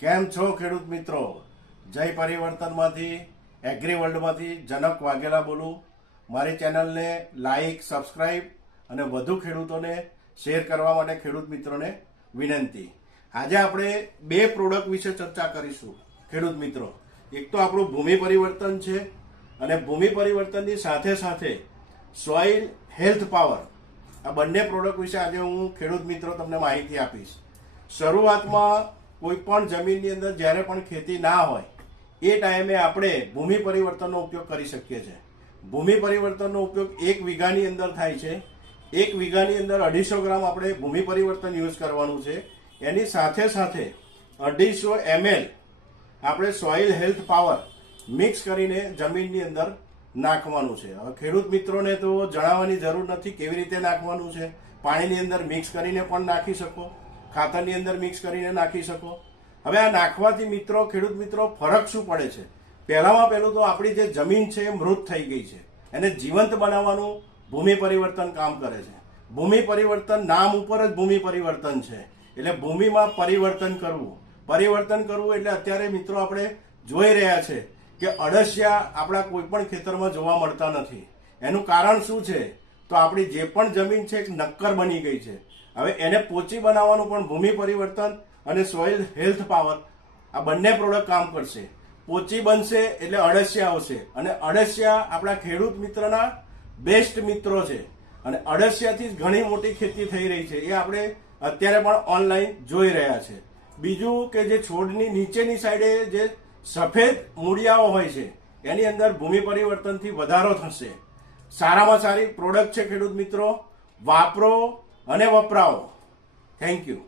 કેમ છો ખેડૂત મિત્રો? જય પરિવર્તનમાંથી એગ્રી વર્લ્ડમાંથી જનક વાઘેલા બોલું. મારી ચેનલને લાઈક, સબસ્ક્રાઈબ અને વધુ ખેડૂતોને શેર કરવા માટે ખેડૂત મિત્રોને વિનંતી. આજે આપણે બે પ્રોડક્ટ વિશે ચર્ચા કરીશું ખેડૂત મિત્રો. એક તો આપણું ભૂમિ પરિવર્તન છે અને ભૂમિ પરિવર્તનની સાથે સાથે સોઇલ હેલ્થ પાવર, આ બંને પ્રોડક્ટ વિશે આજે હું ખેડૂત મિત્રો તમને માહિતી આપીશ. શરૂઆતમાં કોઈ પણ જમીનની અંદર જ્યારે પણ ખેતી ના હોય એ ટાઈમે આપણે ભૂમિ પરિવર્તનનો ઉપયોગ કરી શકીએ છીએ. ભૂમિ પરિવર્તનનો ઉપયોગ 1 વીઘાની અંદર થાય છે. 1 વીઘાની અંદર 250 ગ્રામ આપણે ભૂમિ પરિવર્તન યુઝ કરવાનું છે. એની સાથે સાથે 250 ml આપણે સોઇલ હેલ્થ પાવર મિક્સ કરીને જમીનની અંદર નાખવાનું છે. હવે ખેડૂત મિત્રોને તો જણાવવાની જરૂર નથી કેવી રીતે નાખવાનું છે. પાણીની અંદર મિક્સ કરીને પણ નાખી શકો, ખાતરની અંદર મિક્સ કરીને નાખી શકો. હવે આ નાખવાથી મિત્રો, ખેડૂત મિત્રો, ફરક શું પડે છે? પહેલું તો આપણી જે જમીન છે એ મૃત થઈ ગઈ છે, એને જીવંત બનાવવાનું ભૂમિ પરિવર્તન કામ કરે છે. ભૂમિ પરિવર્તન નામ ઉપર જ ભૂમિ પરિવર્તન છે, એટલે ભૂમિમાં પરિવર્તન કરવું એટલે અત્યારે મિત્રો આપણે જોઈ રહ્યા છે કે અળસિયા આપણા કોઈ પણ ખેતરમાં જોવા મળતા નથી. એનું કારણ શું છે? તો આપણી જે પણ જમીન છે એક નક્કર બની ગઈ છે. હવે એને પોચી બનાવવાનું પણ ભૂમિ પરિવર્તન અને સોઇલ હેલ્થ પાવર, આ બંને પ્રોડક્ટ કામ કરશે. પોચી બનશે એટલે અળસિયા આવશે, અને અળસિયા આપણા ખેડૂત મિત્રના બેસ્ટ મિત્રો છે, અને અળસિયાથી જ ઘણી મોટી ખેતી થઈ રહી છે. એ આપણે અત્યારે પણ ઓનલાઈન જોઈ રહ્યા છે. બીજું કે જે છોડની નીચેની સાઈડે જે સફેદ મૂળિયાઓ હોય છે એની અંદર ભૂમિ પરિવર્તનથી વધારો થશે. સારામાં સારી પ્રોડક્ટ છે ખેડૂત મિત્રો, વાપરો અને વપરાવો. Thank you.